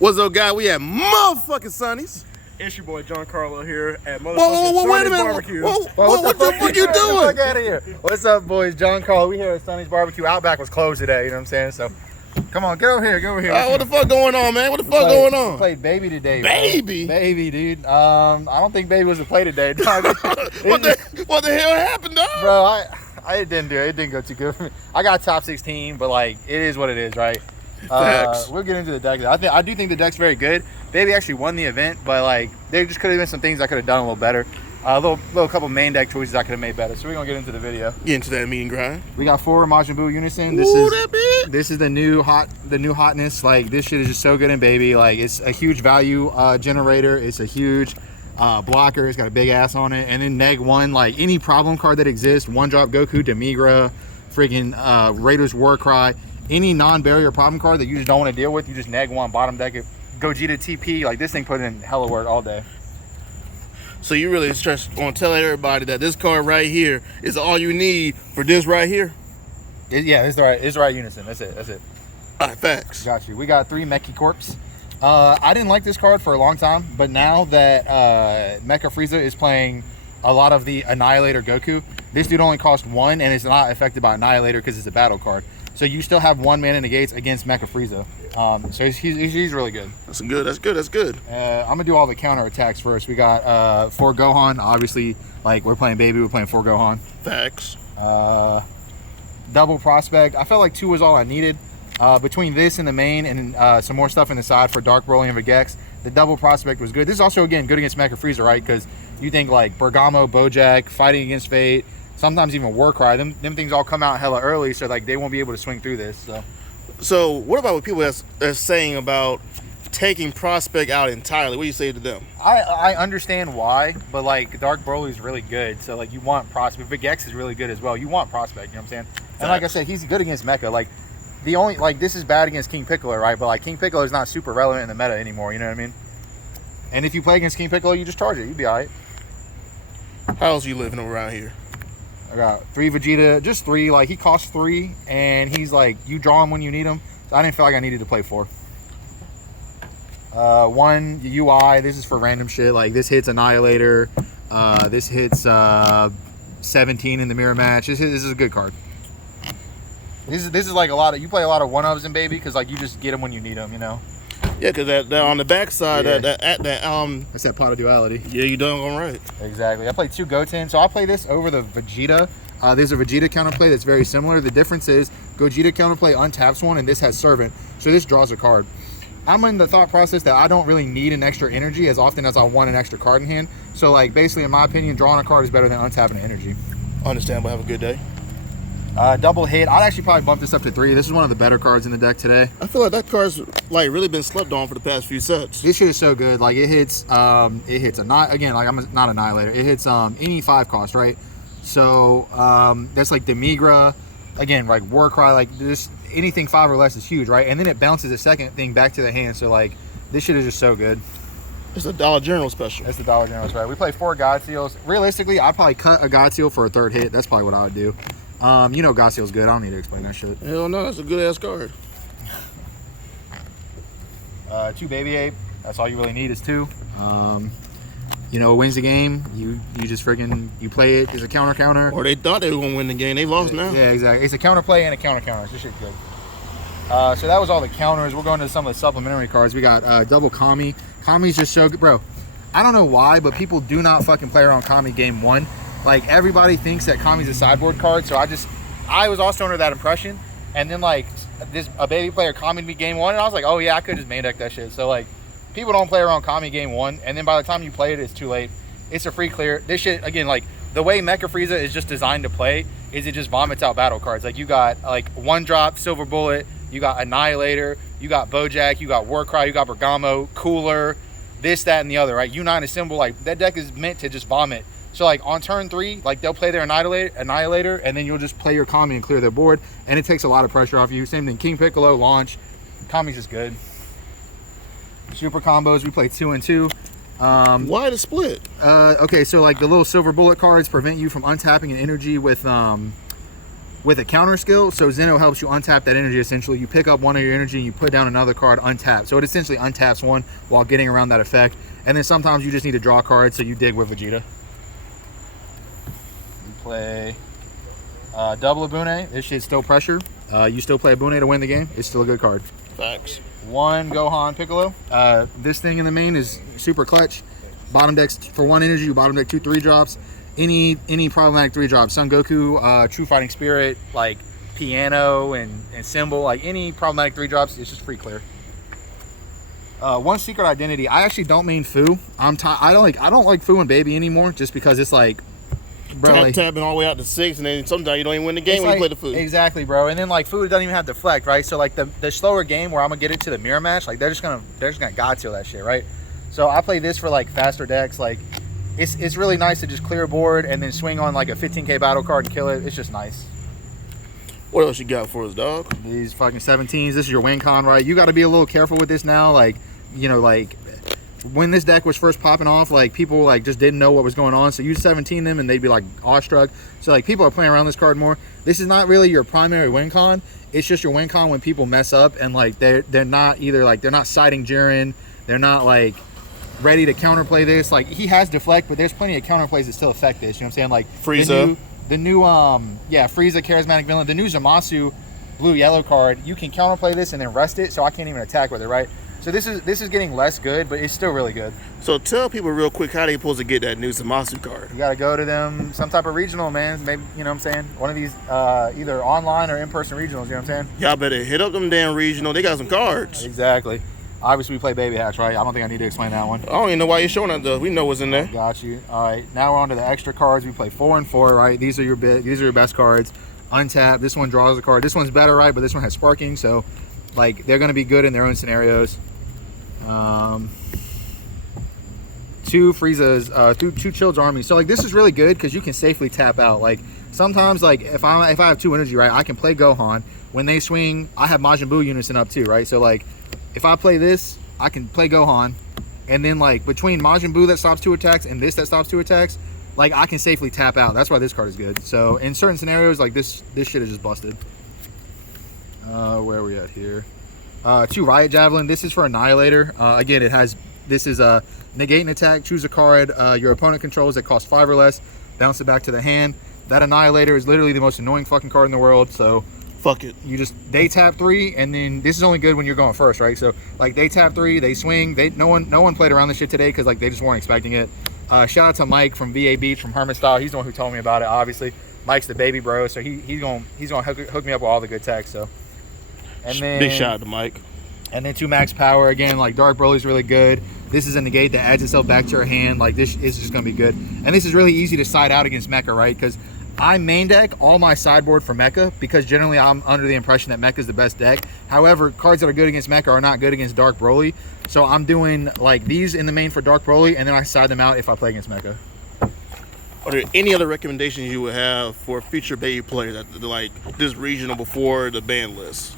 What's up, guy? We at motherfucking Sonny's. It's your boy Giancarlo here at motherfucking Whoa, wait a minute. Barbecue. What the fuck you doing? Get out of here. What's up, boys? Giancarlo. We here at Sonny's Barbecue. Outback was closed today, you know what I'm saying? So, come on, get over here. What the fuck going on, man? What the fuck going on? We played Baby today. Baby? Baby, dude. I don't think Baby was to play today. What the hell happened, dog? Bro, I didn't do it. It didn't go too good for me. I got top 16, but like it is what it is, right? We'll get into the deck. I do think the deck's very good. Baby actually won the event, but like there just could have been some things I could have done a little better. A little couple main deck choices I could have made better. So we're gonna get into the video. Get into that mean grind. We got 4 Majin Buu Unison. This is the new hotness. Like this shit is just so good in Baby. Like it's a huge value generator. It's a huge blocker. It's got a big ass on it. And then neg 1, like any problem card that exists, 1-drop Goku, Demigra, freaking Raiders Warcry, any non-barrier problem card that you just don't want to deal with, you just neg 1, bottom deck it. Gogeta TP, like this thing put in hella work all day. So you really want to tell everybody that this card right here is all you need for this right here? Yeah, it's the right Unison. That's it. All right, facts. Got you. We got 3 Mecha Corps. I didn't like this card for a long time, but now that Mecha Frieza is playing a lot of the Annihilator Goku, this dude only costs 1 and it's not affected by Annihilator because it's a battle card. So you still have 1 mana negates against Mecha Frieza. So he's really good. That's good. I'm gonna do all the counter attacks first. We got 4 Gohan. Obviously, like we're playing Baby, we're playing 4 Gohan. Facts. Double Prospect. I felt like 2 was all I needed. Between this and the main and some more stuff in the side for Dark Broly and Vegex, the Double Prospect was good. This is also, again, good against Mecha Frieza, right? Because you think like Bergamo, Bojack, fighting against Fate, sometimes even Warcry, them things all come out hella early, so like they won't be able to swing through this. So what about what people are saying about taking Prospect out entirely? What do you say to them? I understand why, but like Dark Broly is really good, so like you want Prospect. Vegex is really good as well. You want Prospect, you know what I'm saying? And like I said, he's good against Mecha. Like the only, like this is bad against King Piccolo, right? But like King Piccolo is not super relevant in the meta anymore, you know what I mean? And if you play against King Piccolo, you just charge it. You'd be all right. How else are you living around here? I got 3 Vegeta, just 3. Like he costs 3, and he's like you draw him when you need him. So I didn't feel like I needed to play 4. 1 UI. This is for random shit. Like this hits Annihilator. This hits 17 in the mirror match. This is a good card. This is like you play a lot of 1-ups in Baby because like you just get them when you need them, you know. Yeah, because that on the backside, yeah. That's that pot of duality. Yeah, you done all right. Exactly. I played 2 Goten, so I play this over the Vegeta. There's a Vegeta counterplay that's very similar. The difference is Gogeta counterplay untaps 1, and this has Servant, so this draws a card. I'm in the thought process that I don't really need an extra energy as often as I want an extra card in hand. So like basically, in my opinion, drawing a card is better than untapping an energy. Understandable. Have a good day. Double hit. I'd actually probably bump this up to 3. This is one of the better cards in the deck today. I feel like that card's like really been slept on for the past few sets. This shit is so good. Like it hits again, like I'm not Annihilator. It hits any 5 cost, right? So that's like Demigra, again, like Warcry, like this anything 5 or less is huge, right? And then it bounces a second thing back to the hand. So like this shit is just so good. It's a Dollar General special. It's the Dollar General special. We play 4 God Seals. Realistically, I'd probably cut a God Seal for a 3rd hit. That's probably what I would do. You know God Seal's good. I don't need to explain that shit. Hell no, that's a good ass card. 2 Baby Ape. That's all you really need is 2. You know, wins the game. You just freaking play it as a counter. Or they thought they were gonna win the game. They lost now. Yeah, exactly. It's a counter play and a counter. So this shit's good. So that was all the counters. We're going to some of the supplementary cards. We got double Kami. Kami's just so good, bro. I don't know why, but people do not fucking play around Kami game 1. Like everybody thinks that Kami's a sideboard card, so I was also under that impression. And then like a Baby player Kami'd me game 1, and I was like, oh yeah, I could just main deck that shit. So like people don't play around Kami game 1, and then by the time you play it, it's too late. It's a free clear. This shit, again, like the way Mecha Frieza is just designed to play is it just vomits out battle cards. Like you got like 1-drop Silver Bullet, you got Annihilator, you got Bojack, you got Warcry, you got Bergamo, Cooler, this, that, and the other, right? Unite a symbol, like that deck is meant to just vomit. So like on turn 3, like they'll play their Annihilator, and then you'll just play your Kami and clear their board, and it takes a lot of pressure off you. Same thing, King Piccolo, launch. Kami's just good. Super combos, we play 2 and 2. Why the split? Okay, so like the little Silver Bullet cards prevent you from untapping an energy with with a counter skill. So Zeno helps you untap that energy. Essentially, you pick up one of your energy and you put down another card untapped. So it essentially untaps one while getting around that effect. And then sometimes you just need to draw cards, so you dig with Vegeta. You play double Abune. This shit's still pressure. You still play Abune to win the game. It's still a good card. Facts. One Gohan Piccolo. This thing in the main is super clutch. Bottom decks for 1 energy. You bottom deck 2 3-drops. Any problematic 3-drops. Son Goku, True Fighting Spirit, like Piano and Symbol, like any problematic 3-drops. It's just free clear. One Secret Identity. I actually don't main Fu. I don't like Fu and Baby anymore, just because it's like, bro, like, tapping all the way out to 6, and then sometimes you don't even win the game when you play the Fu. Exactly, bro. And then like Fu doesn't even have deflect, right? So like the slower game where I'm gonna get it to the mirror match, like they're just gonna God seal that shit, right? So I play this for like faster decks. Like it's really nice to just clear a board and then swing on like a 15k battle card and kill it. It's just nice. What else you got for us, dog? These fucking 17s. This is your win con, right? You got to be a little careful with this now. Like, you know, like when this deck was first popping off, like people like just didn't know what was going on. So you 17 them and they'd be like awestruck. So like people are playing around this card more. This is not really your primary win con. It's just your win con when people mess up and like they're not either like they're not siding Jiren. They're not like ready to counterplay this. Like he has deflect, but there's plenty of counterplays that still affect this. You know what I'm saying? Like Frieza. The new Frieza charismatic villain, the new Zamasu blue yellow card, you can counterplay this and then rest it, so I can't even attack with it, right? So this is getting less good, but it's still really good. So tell people real quick how they supposed to get that new Zamasu card. You gotta go to them, some type of regional, man. Maybe, you know what I'm saying? One of these either online or in-person regionals, you know what I'm saying? Y'all better hit up them damn regional. They got some cards. Exactly. Obviously, we play Baby Hatch, right? I don't think I need to explain that one. I don't even know why you're showing that though. We know what's in there. Got you. All right, now we're on to the extra cards. We play 4 and 4, right? These are your best cards. Untap. This one draws the card. This one's better, right? But this one has sparking, so like they're gonna be good in their own scenarios. 2 Frieza's, 2 Child's Army. So like this is really good because you can safely tap out. Like sometimes, like if I have 2 energy, right, I can play Gohan. When they swing, I have Majin Buu unison up too, right? So like if I play this, I can play Gohan, and then like between Majin Buu that stops 2 attacks and this that stops 2 attacks, like I can safely tap out. That's why this card is good. So in certain scenarios, like this shit is just busted. Where are we at here? 2 Riot Javelin. This is for Annihilator. Again, this is a negate an attack, choose a card your opponent controls that costs 5 or less, bounce it back to the hand. That Annihilator is literally the most annoying fucking card in the world, so fuck it. You just they tap 3, and then this is only good when you're going first, right? So like they tap 3, they swing. No one played around this shit today because like they just weren't expecting it. Shout out to Mike from VA Beach from Hermit Style. He's the one who told me about it. Obviously, Mike's the baby bro, so he's gonna hook me up with all the good techs. So, and then big shout out to Mike. And then 2 Max Power again. Like Dark Broly's really good. This is a negate that adds itself back to your hand. Like this is just gonna be good. And this is really easy to side out against Mecha, right? Because I main deck all my sideboard for Mecha because generally I'm under the impression that Mecha is the best deck. However, cards that are good against Mecha are not good against Dark Broly. So I'm doing like these in the main for Dark Broly, and then I side them out if I play against Mecha. Are there any other recommendations you would have for future Baby players that like this regional before the ban list?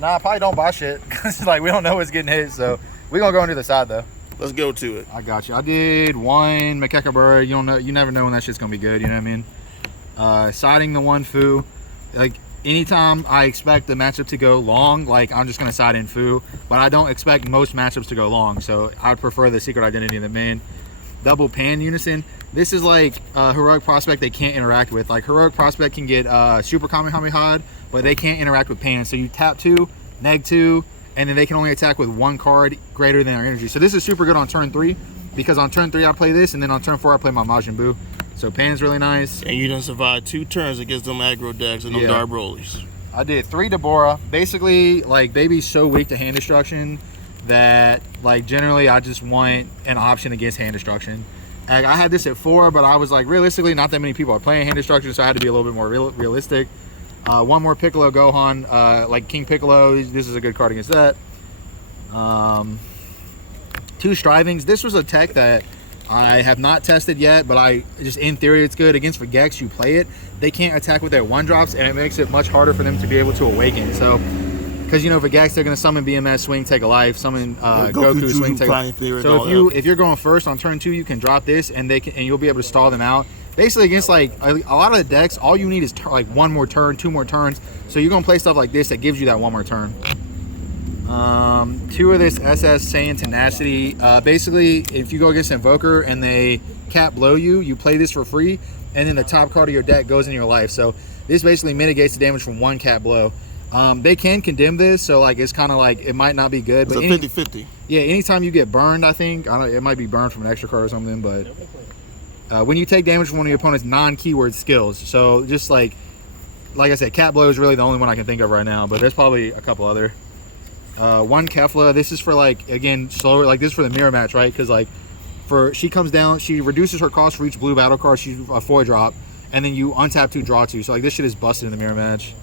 Nah, I probably don't buy shit because like we don't know what's getting hit. So we're gonna go into the side though. Let's go to it. I got you. I did 1 Makekabura. You never know when that shit's gonna be good. You know what I mean? Siding the 1 Fu. Like anytime I expect the matchup to go long, like I'm just gonna side in Fu, but I don't expect most matchups to go long, so I'd prefer the Secret Identity in the main. Double Pan Unison. This is like Heroic Prospect they can't interact with. Like Heroic Prospect can get Super Kamehameha, but they can't interact with Pan. So you tap 2, neg 2, and then they can only attack with 1 card greater than their energy. So this is super good on turn 3 because on turn 3 I play this, and then on turn 4 I play my Majin Buu. So Pan's really nice. And you done survived 2 turns against them aggro decks and them Dark Brolys. I did 3 Deborah. Basically, like Baby's so weak to hand destruction that like generally I just want an option against hand destruction. Like, I had this at 4, but I was like realistically not that many people are playing hand destruction, so I had to be a little bit more realistic. 1 more Piccolo Gohan, like King Piccolo. This is a good card against that. 2 Strivings. This was a tech that I have not tested yet, but I just in theory it's good against Vegex. You play it, they can't attack with their 1-drops, and it makes it much harder for them to be able to awaken. So, because you know Vegex, they're gonna summon BMS, swing, take a life, summon Goku, swing, take a life. So if you're going first on turn 2, you can drop this, and you'll be able to stall them out. basically against like a lot of the decks, all you need is like one more turn, two more turns. So you're gonna play stuff like this that gives you that one more turn. 2 of this SS Saiyan Tenacity. Basically, if you go against Invoker and they cat blow you, you play this for free, and then the top card of your deck goes in your life. So this basically mitigates the damage from 1 cat blow. They can condemn this, so like it's kind of like it might not be good. It's but a 50-50. Yeah, anytime you get burned, I think it might be burned from an extra card or something. But when you take damage from one of your opponent's non-keyword skills, so just like I said, cat blow is really the only one I can think of right now. But there's probably a couple other. 1 Kefla. This is for like, again, slower. Like this is for the mirror match, right? Because like she comes down, she reduces her cost for each blue battle card. She's a 4-drop, and then you untap 2, draw 2. So like this shit is busted in the mirror match.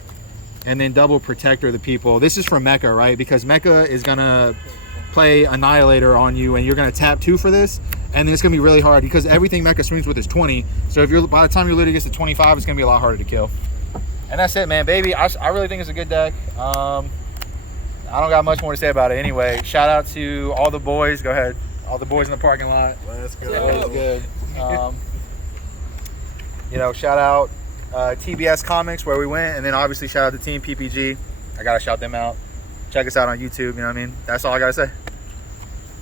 And then double Protector of the People. This is for Mecha, right? Because Mecha is gonna play Annihilator on you, and you're gonna tap 2 for this, and then it's gonna be really hard because everything Mecha swings with is 20. So if you're by the time your literally gets to 25, it's gonna be a lot harder to kill. And that's it, man, baby. I really think it's a good deck. I don't got much more to say about it. Anyway, shout out to all the boys. Go ahead. All the boys in the parking lot. Let's go. That was good. Shout out TBS Comics where we went, and then obviously shout out to Team PPG. I gotta shout them out. Check us out on YouTube. You know what I mean? That's all I gotta say.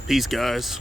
Peace, guys.